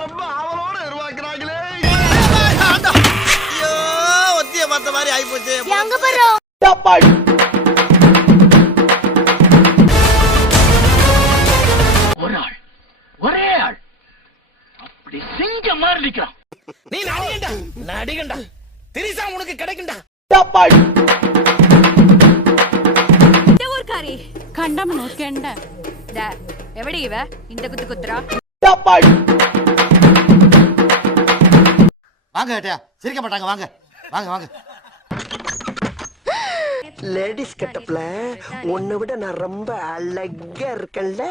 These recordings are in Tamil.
ரொம்ப ஆவலோட எதிர்பார்க்கிறாங்களே. ஐயோ ஒத்திய பார்த்த மாதிரி ஆயிப்போச்சு. எங்க போறோம்? ஒரு ஆள் ஒரே ஆள் அப்படி சிங்க மாதிரி நிக்கிறான். நீ நடிகண்டா நடிகண்டா திரிசா உனக்கு கிடைக்கும்டா. ஊர்க்காரி கண்டம் நோக்கண்ட எவடி இவ இந்த குத்து குத்துறா? வாங்க ஏட்டியா சிரிக்க மாட்டாங்க. வாங்க வாங்க வாங்க. லேடிஸ் கட்டப்ல உன்னை விட நான் ரொம்ப அழகா இருக்கேன்ல.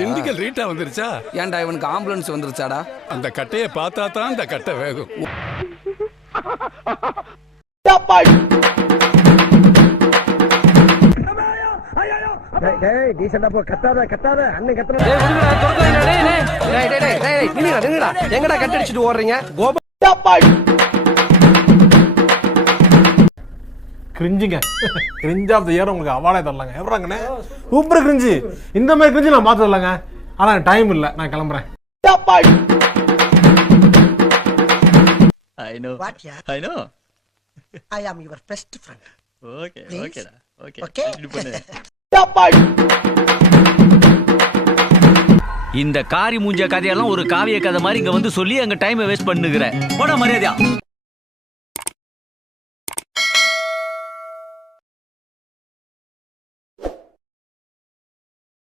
திண்டுக்கல் ரீட்டா வந்துருச்சா? ஏன்டா இவனுக்கு ஆம்புலன்ஸ் வந்துருச்சாடா? அந்த கட்டைய பார்த்தா தான் இந்த கட்டை வேகும். எங்கடா கட்டடிச்சிட்டு ஓடுறீங்க? கிரிஞ்சுங்க கிரிஞ்ச் ஆஃப் த இயர் உங்களுக்கு அவார்டே தரலாங்க. எவ்வளோங்கண்ணே சூப்பர் கிரிஞ்சு. இந்த மாதிரி கிரிஞ்சு நான் பார்த்து வரலாங்க. ஆனால் டைம் இல்லை, நான் கிளம்புறேன். I know. What, yeah? I know. I am your best friend. Okay, Please? okay டா. Okay. Okay? continue பண்ணு. இந்த காரி மூஞ்ச கதையெல்லாம் ஒரு காவிய கதை மாதிரி இங்க வந்து சொல்லி அங்க டைமை வேஸ்ட் பண்ணுகிற போட மரியாதையா.